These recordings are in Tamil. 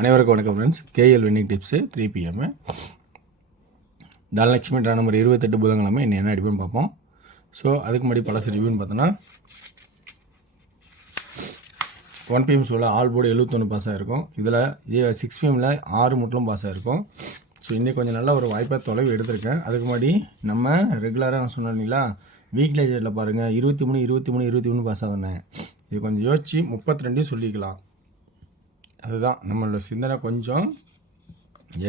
அனைவருக்கும் வணக்கம் friends. KL winning tips 3 PM. Dhanalakshmi draw number 28 புதன்கிழமை இன்னும் என்ன அடிப்புன்னு பார்ப்போம். ஸோ அதுக்கு முன்னாடி பழசு ரிவ்யூன்னு பார்த்தோன்னா 1 PM ஷோவில் ஆல் போர்டு 71 பாஸ் ஆகிருக்கும். இதில் 6 PMல 6 முட்டிலும் பாஸ் ஆகிருக்கும். ஸோ இன்றைக்கி கொஞ்சம் நல்ல ஒரு வாய்ப்பாக தொலைவு எடுத்திருக்கேன். அதுக்கு முன்னாடி நம்ம ரெகுலராக நான் சொன்னீங்களா வீக்லி ஜெட்டில் பாருங்கள் 23 பாஸ் ஆகுதுனேன். இது கொஞ்சம் யோசிச்சு 32 சொல்லிக்கலாம். அதுதான் நம்மளோட சிந்தனை கொஞ்சம்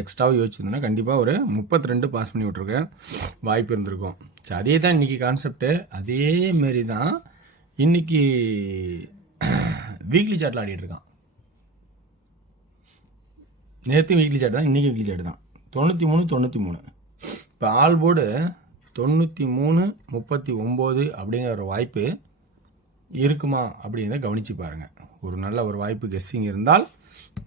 எக்ஸ்ட்ராவாக யோசிச்சிருந்தோன்னா கண்டிப்பாக ஒரு 32 பாஸ் பண்ணி விட்ருக்கேன் வாய்ப்பு இருந்திருக்கும். சரி, அதே தான் இன்றைக்கி கான்செப்டு. அதேமாரி தான் இன்றைக்கி வீக்லி சாட்டில் ஆடிட்டுருக்கான். நேற்று வீக்லி சாட் தான், இன்றைக்கி வீக்லி சாட் தான். 93 இப்போ ஆல் போர்டு 93 39 அப்படிங்கிற ஒரு வாய்ப்பு இருக்குமா அப்படிங்கிறத கவனித்து பாருங்கள். ஒரு நல்ல ஒரு வாய்ப்பு கெஸ்ஸிங் இருந்தால்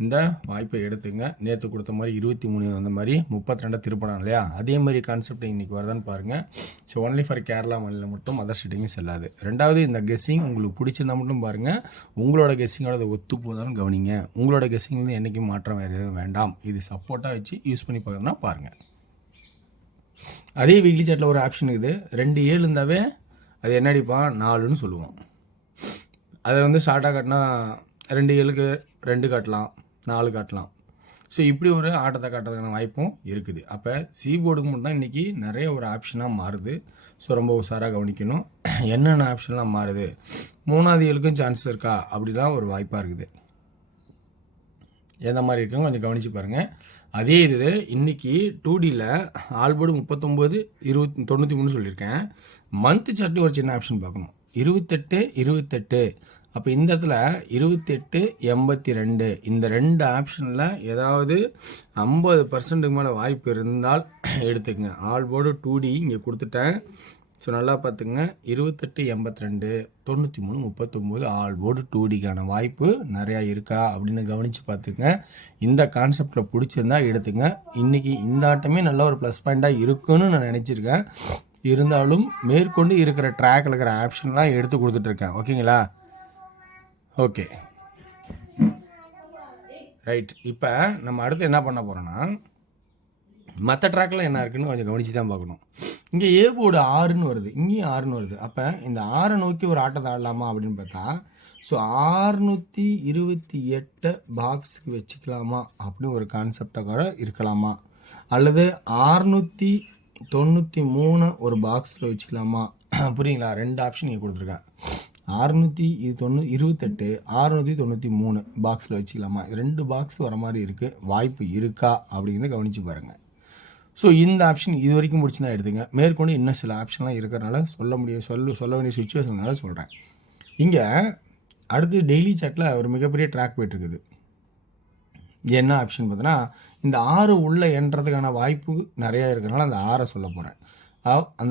இந்த வாய்ப்பை எடுத்துங்க. நேற்று கொடுத்த மாதிரி 23 அந்த மாதிரி 32 திருப்பணம் இல்லையா, அதே மாதிரி கான்செப்ட் இன்றைக்கி வருதான்னு பாருங்கள். ஸோ ஒன்லி ஃபார் கேரளா மாநிலம் மட்டும் அதர் ஸ்டேட்டிங்கும் செல்லாது. ரெண்டாவது, இந்த கெஸ்ஸிங் உங்களுக்கு பிடிச்சிருந்தா மட்டும் பாருங்கள். உங்களோட கெஸ்ஸிங்கோட அதை ஒத்து போதான்னு கவனிங்க. உங்களோட கெஸ்ஸிங் வந்து என்றைக்கும் மாற்றம் வேறு எதுவும் வேண்டாம். இது சப்போர்ட்டாக வச்சு யூஸ் பண்ணி பார்க்கணுன்னா பாருங்கள். அதே வீக்லி சாட்டில் ஒரு ஆப்ஷன் இருக்குது. 2 7 இருந்தாவே அது என்ன அடிப்பான் 4ன்னு சொல்லுவோம். அதை வந்து ஷார்ட்டாக காட்டினா 2 7க்கு 2 காட்டலாம், 4 காட்டலாம். ஸோ இப்படி ஒரு ஆட்டத்தை காட்டுறதுக்கான வாய்ப்பும் இருக்குது. அப்போ போர்டுக்கு மட்டும் தான் இன்றைக்கி நிறைய ஒரு ஆப்ஷனாக மாறுது. ஸோ ரொம்ப உஷாராக கவனிக்கணும். என்னென்ன ஆப்ஷன்லாம் மாறுது, 3வது 7க்கும் சான்ஸ் இருக்கா அப்படிலாம் ஒரு வாய்ப்பாக இருக்குது. எந்த மாதிரி இருக்குன்னு கொஞ்சம் கவனித்து பாருங்கள். அதே இது இன்றைக்கி 2Dயில் ஆல் போர்டு 39 93 சொல்லியிருக்கேன். மந்த் சார்ட்லேயும் ஒரு சின்ன ஆப்ஷன் பார்க்கணும். 28 அப்போ இந்த இடத்துல 28 82 இந்த 2 ஆப்ஷனில் ஏதாவது 50% மேலே வாய்ப்பு இருந்தால் எடுத்துக்கங்க. ஆல் போர்டு 2D இங்கே கொடுத்துட்டேன். ஸோ நல்லா பார்த்துங்க. 28 82 93 39 ஆல் போர்டு 2Dக்கான வாய்ப்பு நிறையா இருக்கா அப்படின்னு கவனித்து பார்த்துங்க. இந்த கான்செப்டில் பிடிச்சிருந்தா எடுத்துங்க. இன்றைக்கி இந்த ஆட்டமே நல்ல ஒரு ப்ளஸ் பாயிண்ட்டாக இருக்குன்னு நான் நினச்சிருக்கேன். இருந்தாலும் மேற்கொண்டு இருக்கிற ட்ராக்கில் இருக்கிற ஆப்ஷன்லாம் எடுத்து கொடுத்துட்ருக்கேன். ஓகேங்களா? Okay, right. இப்போ நம்ம அடுத்து என்ன பண்ண போகிறோன்னா மற்ற ட்ராக்கில் என்ன இருக்குன்னு கொஞ்சம் கவனித்து தான் பார்க்கணும். இங்கே ஏ போர்டு 6ன்னு வருது, இங்கேயும் 6ன்னு வருது. அப்போ இந்த 6 நோக்கி ஒரு ஆட்டத்தை ஆடலாமா அப்படின்னு பார்த்தா, ஸோ 628 பாக்ஸுக்கு வச்சுக்கலாமா அப்படின்னு ஒரு கான்செப்டாக கூட இருக்கலாமா, அல்லது 693 ஒரு பாக்ஸில் வச்சுக்கலாமா. புரியுங்களா? 2 ஆப்ஷன் இங்கே கொடுத்துருக்கேன். 628 693 பாக்ஸில் வச்சுக்கலாமா. 2 பாக்ஸ் வர மாதிரி இருக்குது. வாய்ப்பு இருக்கா அப்படிங்கிறத கவனித்து பாருங்கள். ஸோ இந்த ஆப்ஷன் இது வரைக்கும் முடிச்சுதான் எடுத்துங்க. மேற்கொண்டு இன்னும் சில ஆப்ஷன்லாம் இருக்கிறனால சொல்ல வேண்டிய சுச்சுவேஷனால சொல்கிறேன். இங்கே அடுத்து டெய்லி சாட்டில் ஒரு மிகப்பெரிய ட்ராக் போய்ட்டுருக்குது. என்ன ஆப்ஷன் பார்த்தோன்னா, இந்த 6 உள்ளே என்றதுக்கான வாய்ப்பு நிறையா இருக்கிறனால அந்த 6 சொல்ல போகிறேன்.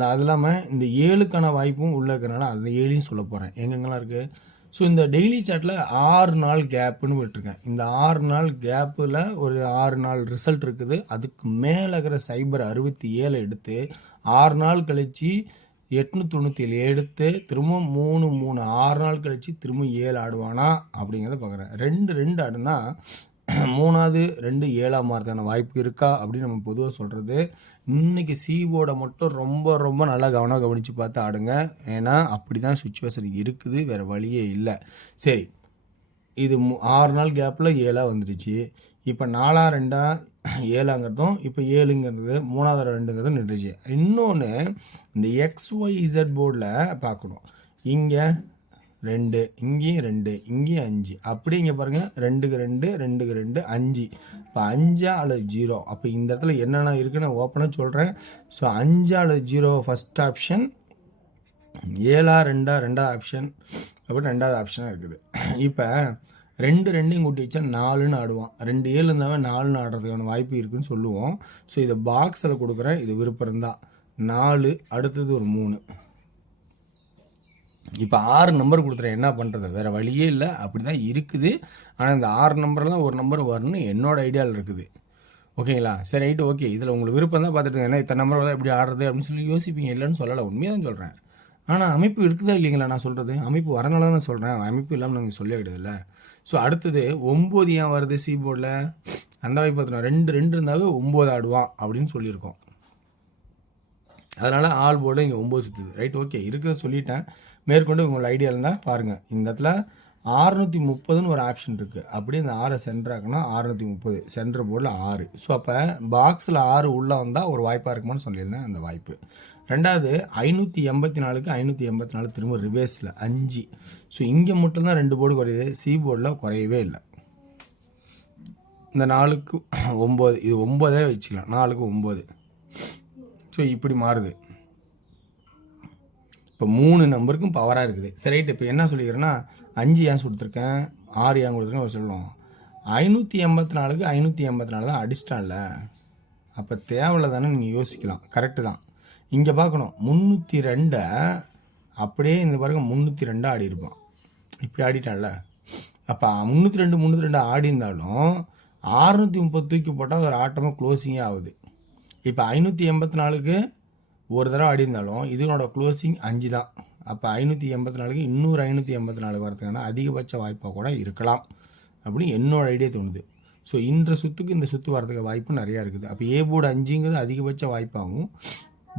அது இல்லாமல் இந்த 7க்கான வாய்ப்பும் உள்ளே இருக்கிறனால அந்த 7ஐயும் சொல்ல போகிறேன். எங்கெங்கெல்லாம் இருக்குது. ஸோ இந்த டெய்லி சாட்டில் 6 நாள் கேப்புன்னு விட்டுருக்கேன். இந்த 6 நாள் கேப்பில் ஒரு 6 நாள் ரிசல்ட் இருக்குது. அதுக்கு மேலே இருக்கிற சைபர் 67 எடுத்து 6 நாள் கழித்து 897 எடுத்து திரும்ப 3 6 நாள் கழித்து திரும்ப 7 ஆடுவானா அப்படிங்கிறத பார்க்குறேன். 2 ஆடுனா 3வது 2 7ஆம் மாறதுக்கான வாய்ப்பு இருக்கா அப்படின்னு நம்ம பொதுவாக சொல்கிறது. இன்றைக்கி போர்டை மட்டும் ரொம்ப நல்லா கவனித்து பார்த்து ஆடுங்க. ஏன்னா அப்படி தான் சுச்சுவேஷன் இருக்குது, வேறு வழியே இல்லை. சரி, இது 6 நாள் கேப்பில் 7ஆக வந்துடுச்சு. இப்போ 4 2 7ங்கிறதும் இப்போ 7ங்கிறது 3வது 2ங்கிறதும் நின்றுச்சு. இன்னொன்று இந்த XYZ போர்டில் பார்க்கணும். இங்கே 2, இங்கேயும் 2, இங்கேயும் 5. அப்படி இங்கே பாருங்கள், 2க்கு 2 2க்கு 2 5. இப்போ 5 அல்லது 0. அப்போ இந்த இடத்துல என்னென்ன இருக்குன்னு ஓப்பனாக சொல்கிறேன். ஸோ 5 அல்லது 0 ஃபஸ்ட் ஆப்ஷன், 7 2 2வது ஆப்ஷன், அப்படி 2வது ஆப்ஷனாக இருக்குது. இப்போ 2 கூட்டி வச்சா 4ன்னு ஆடுவான். 2 7 இருந்தாவே 4ன்னு ஆடுறதுக்கான வாய்ப்பு இருக்குதுன்னு சொல்லுவோம். ஸோ இதை பாக்ஸில் கொடுக்குறேன். இது விருப்பம் இருந்தால் 4, அடுத்தது ஒரு 3. இப்போ 6 நம்பர் கொடுத்துறேன். என்ன பண்ணுறது, வேறு வழியே இல்லை, அப்படி தான் இருக்குது. ஆனால் இந்த 6 நம்பர்லாம் ஒரு நம்பர் வரணும்னு என்னோட ஐடியாவில் இருக்குது. ஓகேங்களா? சரி, ரைட்டு, ஓகே. இதில் உங்களுக்கு விருப்பம் தான் பார்த்துட்டு ஏன்னா இத்தனை நம்பர் தான் எப்படி ஆடுறது அப்படின்னு சொல்லி யோசிப்பீங்க. இல்லைன்னு சொல்லலை, உண்மையாக தான் சொல்கிறேன். ஆனால் அமைப்பு இருக்குதா இல்லைங்களா? நான் சொல்கிறது அமைப்பு வரனால தான் சொல்கிறேன். அமைப்பு இல்லாமல் நாங்கள் சொல்ல கிடையாதுல்ல. ஸோ அடுத்தது 9 ஏன் வருது சி போர்டில்? அந்த வாய்ப்பு பார்த்தோன்னா 2 இருந்தாவே 9 ஆடுவான் அப்படின்னு சொல்லியிருக்கோம். அதனால் ஆல் போர்டில் இங்கே 9 சுற்றுது. ரைட், ஓகே, இருக்கிறத சொல்லிட்டேன். மேற்கொண்டு உங்களோட ஐடியா இருந்தால் பாருங்கள். இந்த இடத்துல 630ன்னு ஒரு ஆப்ஷன் இருக்குது. அப்படியே இந்த 6 சென்டர் ஆக்கணும்னா 630 சென்டர் போர்டில் 6. ஸோ அப்போ பாக்ஸில் 6 உள்ளே வந்தால் ஒரு வாய்ப்பாக இருக்குமான்னு சொல்லியிருந்தேன், அந்த வாய்ப்பு. ரெண்டாவது 584க்கு 584 திரும்ப ரிவேர்ஸில் 5. ஸோ இங்கே மட்டும்தான் 2 போர்டு குறையுது, சி போர்டில் குறையவே இல்லை. இந்த 4க்கு 9, இது 9 வச்சுக்கலாம், 4க்கு 9. ஸோ இப்படி மாறுது. இப்போ 3 நம்பருக்கும் பவராக இருக்குது. சரி, ரைட். இப்போ என்ன சொல்லிக்கிறேன்னா 5 ஏன் கொடுத்துருக்கேன், 6 ஏன் கொடுத்துருக்கேன் சொல்லுவோம். 584க்கு 584 தான் அடிச்சிட்டான்ல, அப்போ தேவையில்ல தானே நீங்கள் யோசிக்கலாம். கரெக்டு தான். இங்கே பார்க்கணும், 302 அப்படியே இந்த பாருங்க 302 ஆடி இருப்பான், இப்படி ஆடிட்டான்ல. அப்போ 302 ஆடி இருந்தாலும் 630 தூக்கி போட்டால் ஒரு ஆட்டமாக க்ளோசிங்கே ஆகுது. இப்போ 584க்கு ஒரு தடவை ஆடி இருந்தாலும் இதனோட க்ளோசிங் 5 தான். அப்போ 584க்கு இன்னொரு 584 வரதுக்கான அதிகபட்ச வாய்ப்பாக கூட இருக்கலாம் அப்படின்னு என்னோட ஐடியா தோணுது. ஸோ இந்த சுற்றுக்கு இந்த சுற்று வரதுக்கு வாய்ப்பு நிறையா இருக்குது. அப்போ ஏ போர்டு 5ங்கிறது அதிகபட்ச வாய்ப்பாகவும்,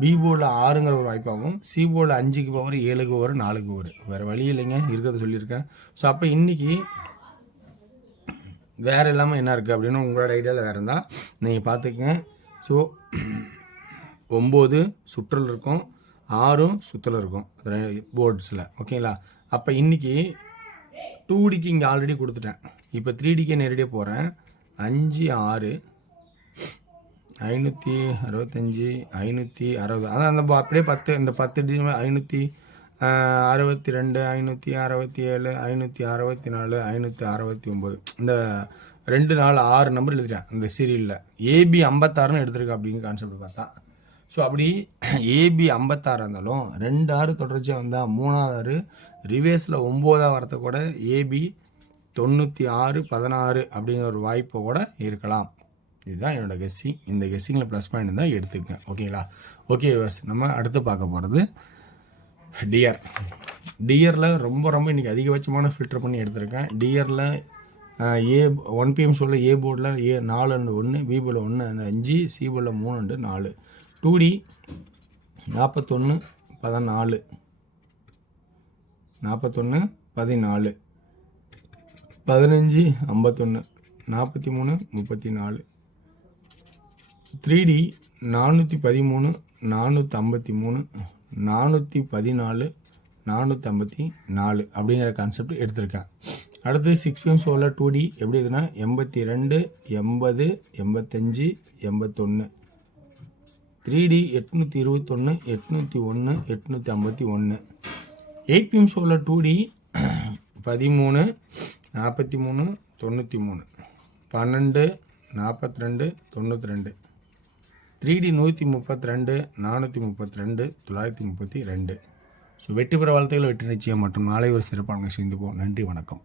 பி போர்டில் 6ங்கிற ஒரு வாய்ப்பாகவும், சி போர்டில் 5க்கு பவர் 7க்கு பவர் 4க்கு பவர். வேறு வழி இல்லைங்க, இருக்கிறத சொல்லியிருக்கேன். ஸோ அப்போ இன்றைக்கி வேறு இல்லாமல் என்ன இருக்குது அப்படின்னு உங்களோட ஐடியாவில் வேறு இருந்தால் நீங்கள் பார்த்துக்கங்க. ஸோ 9 சுற்றல் இருக்கும், 6 சுற்றல் இருக்கும் போர்ட்ஸில். ஓகேங்களா? அப்போ இன்றைக்கி 2Dக்கு இங்கே ஆல்ரெடி கொடுத்துட்டேன். இப்போ 3Dக்கே நேரடியாக போகிறேன். 5 6 565 560, அதான் அந்த அப்படியே 10, இந்த 10 562 567 564 569, இந்த 2 4 6 நம்பர் எழுதிட்டேன் இந்த சீரியலில். ஏபி 56ன்னு எடுத்திருக்கேன் அப்படிங்கிற கான்செப்ட் பார்த்தா. ஸோ அப்படி ஏபி 56 இருந்தாலும் 2 6 தொடர்ச்சியாக வந்தால் 3வது 6 ரிவேர்ஸில் 9 வரத்தை கூட ஏபி 96 16 அப்படிங்கிற ஒரு வாய்ப்பை கூட இருக்கலாம். இதுதான் என்னோடய கெஸ்ஸிங். இந்த கெஸ்ஸிங்கில் ப்ளஸ் பாயிண்ட் தான் எடுத்துக்கங்க. ஓகேங்களா? ஓகே வியூவர்ஸ், நம்ம அடுத்து பார்க்க போகிறது டியர். டியரில் ரொம்ப இன்றைக்கி அதிகபட்சமான ஃபில்டர் பண்ணி எடுத்திருக்கேன். டியரில் ஏ 1 PM ஷோவில் ஏ போர்டில் ஏ 4 அண்டு 1, பி போர்டில் 1 அண்டு 5, சி போர்டில் 3 அண்டு 4. 2D 41 14 41 14 15 51 43 34. 3D 413 453 414 454 அப்படிங்கிற கான்செப்ட் எடுத்திருக்கேன். அடுத்து 6 PM ஷோவில் 2D எப்படி இருக்குதுன்னா 82 80 85 81. 3D 821 801 851. 8 PM ஷோவில் 2D 13 43 93 12 42 92. 3D 132 432 932. ஸோ வெற்றி பெற வாழ்த்துக்கள், வெற்றி நிச்சயம் மற்றும் நாளை ஒரு சிறப்பான சந்திப்போம். நன்றி, வணக்கம்.